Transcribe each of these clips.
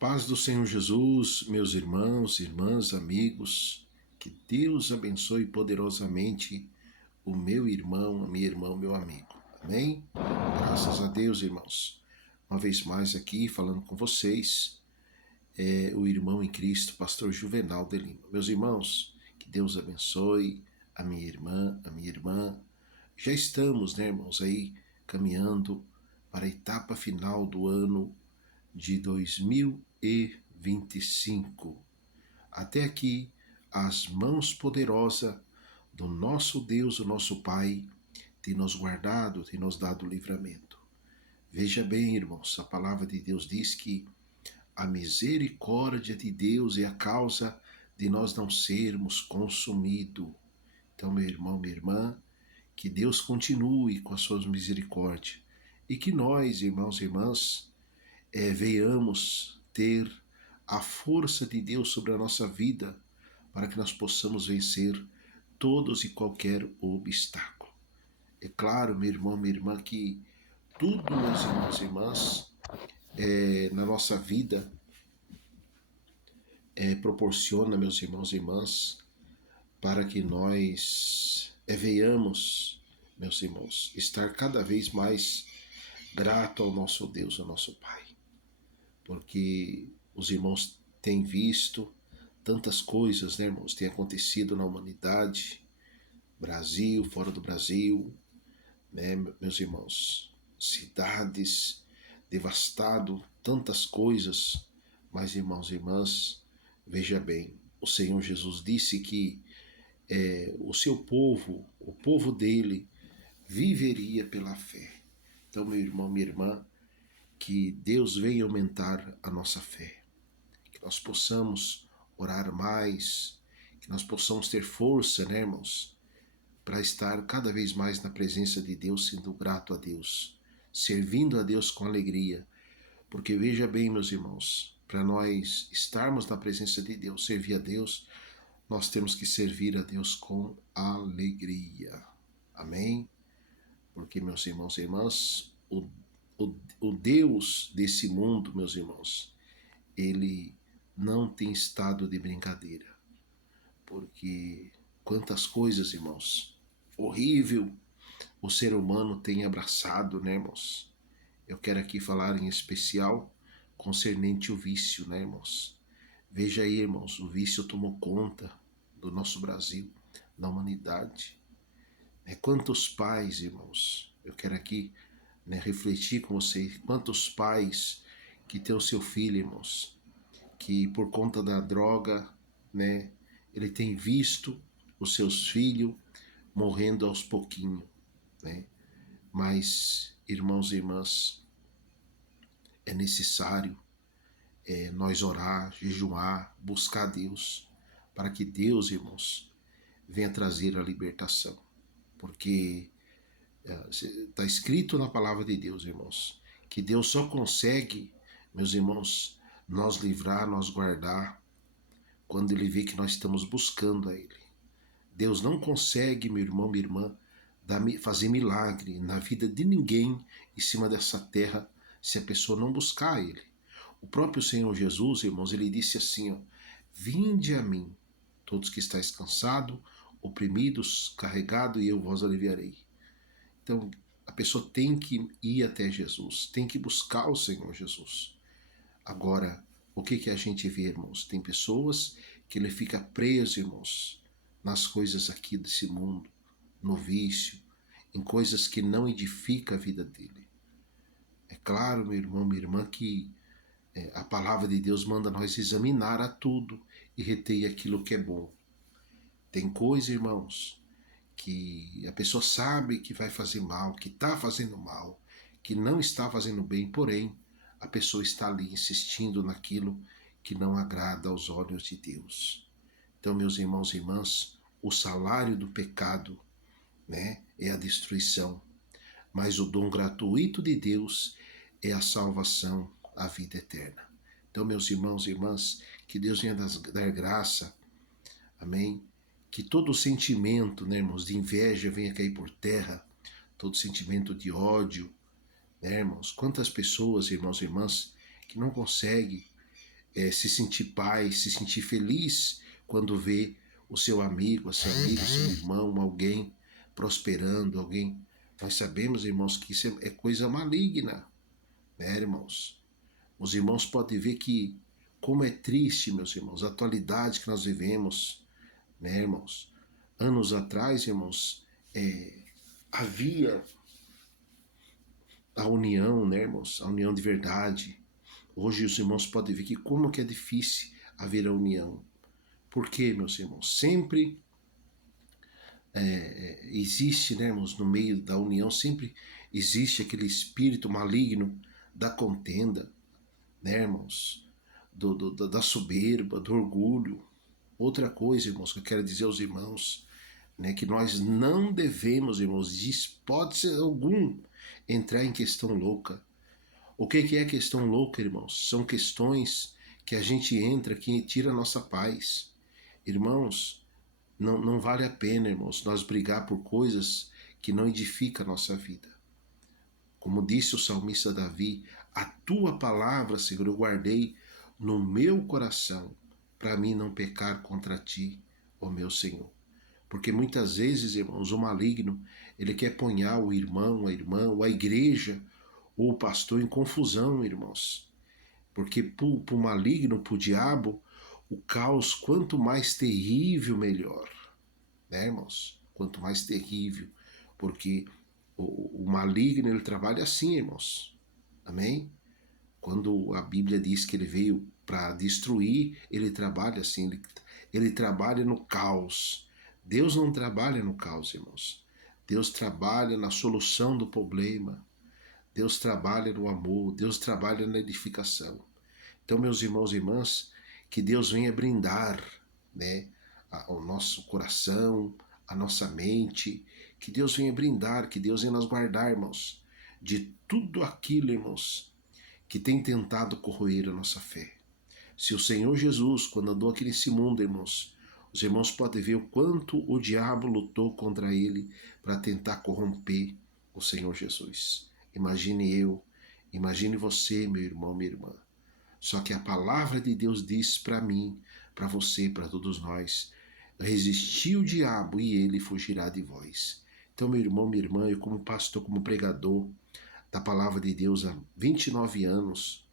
Paz do Senhor Jesus, meus irmãos, irmãs, amigos, que Deus abençoe poderosamente o meu irmão, a minha irmã, o meu amigo. Amém? Graças a Deus, irmãos. Uma vez mais aqui falando com vocês, o irmão em Cristo, pastor Juvenal de Lima. Meus irmãos, que Deus abençoe a minha irmã, a minha irmã. Já estamos, né, irmãos, aí caminhando para a etapa final do ano de 2025. Até aqui, as mãos poderosas do nosso Deus, o nosso Pai, tem nos guardado, tem nos dado livramento. Veja bem, irmãos, a palavra de Deus diz que a misericórdia de Deus é a causa de nós não sermos consumidos. Então, meu irmão, minha irmã, que Deus continue com as suas misericórdias e que nós, irmãos e irmãs, venhamos ter a força de Deus sobre a nossa vida para que nós possamos vencer todos e qualquer obstáculo. É claro, meu irmão, minha irmã, que tudo, meus irmãos e irmãs, na nossa vida proporciona, meus irmãos e irmãs, para que nós venhamos, meus irmãos, estar cada vez mais grato ao nosso Deus, ao nosso Pai. Porque os irmãos têm visto tantas coisas, né, irmãos, tem acontecido na humanidade, Brasil, fora do Brasil, né, meus irmãos, cidades devastado, tantas coisas, mas irmãos e irmãs, veja bem, o Senhor Jesus disse que o seu povo, o povo dele, viveria pela fé. Então, meu irmão, minha irmã, que Deus venha aumentar a nossa fé, que nós possamos orar mais, que nós possamos ter força, né, irmãos, para estar cada vez mais na presença de Deus, sendo grato a Deus, servindo a Deus com alegria, porque veja bem, meus irmãos, para nós estarmos na presença de Deus, servir a Deus, nós temos que servir a Deus com alegria. Amém? Porque, meus irmãos e irmãs, o Deus desse mundo, meus irmãos, ele não tem estado de brincadeira. Porque quantas coisas, irmãos, horrível o ser humano tem abraçado, né, irmãos? Eu quero aqui falar em especial concernente o vício, né, irmãos? Veja aí, irmãos, o vício tomou conta do nosso Brasil, da humanidade. Quantos pais, irmãos, eu quero aqui refletir com vocês, quantos pais que tem o seu filho, irmãos, que por conta da droga, né, ele tem visto os seus filhos morrendo aos pouquinhos, né? Mas, irmãos e irmãs, é necessário nós orar, jejuar, buscar Deus, para que Deus, irmãos, venha trazer a libertação. Porque está escrito na palavra de Deus, irmãos, que Deus só consegue, meus irmãos, nos livrar, nos guardar, quando Ele vê que nós estamos buscando a Ele. Deus não consegue, meu irmão, minha irmã, fazer milagre na vida de ninguém em cima dessa terra se a pessoa não buscar a Ele. O próprio Senhor Jesus, irmãos, Ele disse assim, ó, vinde a mim, todos que estáis cansados, oprimidos, carregados, e eu vos aliviarei. Então, a pessoa tem que ir até Jesus, tem que buscar o Senhor Jesus. Agora, o que a gente vê, irmãos? Tem pessoas que ele fica preso, irmãos, nas coisas aqui desse mundo, no vício, em coisas que não edificam a vida dele. É claro, meu irmão, minha irmã, que a palavra de Deus manda nós examinar a tudo e reter aquilo que é bom. Tem coisa, irmãos, que a pessoa sabe que vai fazer mal, que está fazendo mal, que não está fazendo bem, porém, a pessoa está ali insistindo naquilo que não agrada aos olhos de Deus. Então, meus irmãos e irmãs, o salário do pecado, né, é a destruição, mas o dom gratuito de Deus é a salvação, a vida eterna. Então, meus irmãos e irmãs, que Deus venha dar graça, amém? Que todo sentimento, né, irmãos, de inveja venha cair por terra, todo sentimento de ódio, né, irmãos? Quantas pessoas, irmãos e irmãs, que não conseguem se sentir paz, se sentir feliz quando vê o seu amigo, a sua amiga, seu irmão, alguém prosperando, alguém. Nós sabemos, irmãos, que isso é coisa maligna, né, irmãos? Os irmãos podem ver que como é triste, meus irmãos, a atualidade que nós vivemos, né, irmãos? Anos atrás, irmãos, havia a união, né, irmãos? A união de verdade. Hoje os irmãos podem ver que como que é difícil haver a união. Por quê, meus irmãos? Sempre existe, né, irmãos, no meio da união, sempre existe aquele espírito maligno da contenda, né, irmãos? Da soberba, do orgulho. Outra coisa, irmãos, que eu quero dizer aos irmãos, né, que nós não devemos, irmãos, de hipótese algum entrar em questão louca. O que é questão louca, irmãos? São questões que a gente entra que tira a nossa paz. Irmãos, não vale a pena, irmãos, nós brigar por coisas que não edificam a nossa vida. Como disse o salmista Davi, a tua palavra, Senhor, eu guardei no meu coração, para mim não pecar contra ti, ó meu Senhor. Porque muitas vezes, irmãos, o maligno, ele quer ponhar o irmão, a irmã, ou a igreja, ou o pastor em confusão, irmãos. Porque para o maligno, para o diabo, o caos, quanto mais terrível, melhor. Né, irmãos? Quanto mais terrível. Porque o maligno, ele trabalha assim, irmãos. Amém? Quando a Bíblia diz que ele veio para destruir, ele trabalha assim, ele trabalha no caos. Deus não trabalha no caos, irmãos. Deus trabalha na solução do problema. Deus trabalha no amor. Deus trabalha na edificação. Então, meus irmãos e irmãs, que Deus venha brindar, né, o nosso coração, a nossa mente, que Deus venha brindar, que Deus venha nos guardar, irmãos, de tudo aquilo, irmãos, que tem tentado corroer a nossa fé. Se o Senhor Jesus, quando andou aqui nesse mundo, irmãos, os irmãos podem ver o quanto o diabo lutou contra ele para tentar corromper o Senhor Jesus. Imagine eu, imagine você, meu irmão, minha irmã. Só que a palavra de Deus diz para mim, para você, para todos nós, resistir o diabo e ele fugirá de vós. Então, meu irmão, minha irmã, eu como pastor, como pregador da palavra de Deus há 29 anos,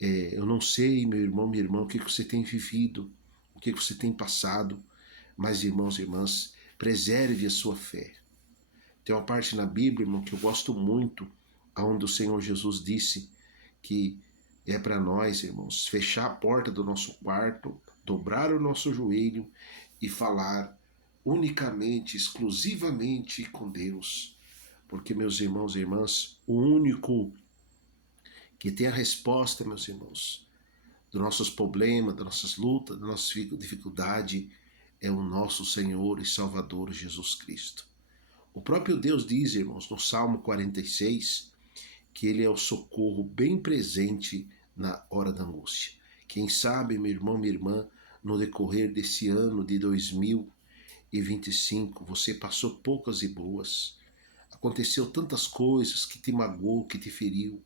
eu não sei, meu irmão, minha irmã, o que você tem vivido, o que você tem passado, mas, irmãos e irmãs, preserve a sua fé. Tem uma parte na Bíblia, irmão, que eu gosto muito, onde o Senhor Jesus disse que é para nós, irmãos, fechar a porta do nosso quarto, dobrar o nosso joelho e falar unicamente, exclusivamente com Deus. Porque, meus irmãos e irmãs, o único que tem a resposta, meus irmãos, dos nossos problemas, das nossas lutas, da nossa dificuldade, é o nosso Senhor e Salvador Jesus Cristo. O próprio Deus diz, irmãos, no Salmo 46, que ele é o socorro bem presente na hora da angústia. Quem sabe, meu irmão, minha irmã, no decorrer desse ano de 2025, você passou poucas e boas. Aconteceu tantas coisas que te magoou, que te feriu.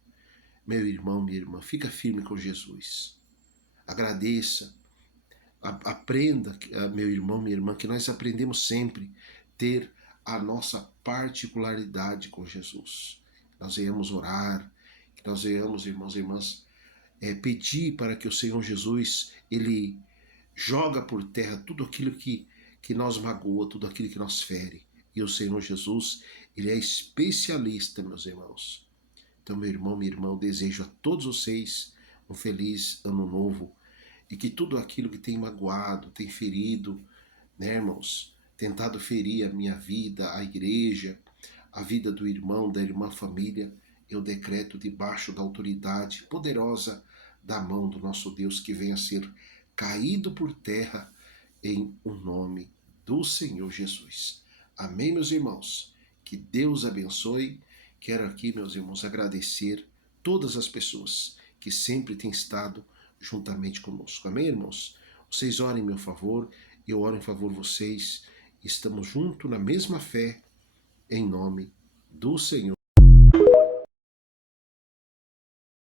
Meu irmão, minha irmã, fica firme com Jesus. Agradeça. Aprenda, meu irmão, minha irmã, que nós aprendemos sempre ter a nossa particularidade com Jesus. Nós venhamos orar, que nós venhamos, irmãos e irmãs, pedir para que o Senhor Jesus, ele joga por terra tudo aquilo que nos magoa, tudo aquilo que nos fere. E o Senhor Jesus, ele é especialista, meus irmãos. Então, meu irmão, minha irmã, eu desejo a todos vocês um feliz ano novo e que tudo aquilo que tem magoado, tem ferido, né, irmãos, tentado ferir a minha vida, a igreja, a vida do irmão, da irmã, família, eu decreto debaixo da autoridade poderosa da mão do nosso Deus que venha a ser caído por terra em o nome do Senhor Jesus. Amém, meus irmãos? Que Deus abençoe. Quero aqui, meus irmãos, agradecer todas as pessoas que sempre têm estado juntamente conosco. Amém, irmãos? Vocês orem em meu favor, eu oro em favor de vocês. Estamos juntos na mesma fé, em nome do Senhor.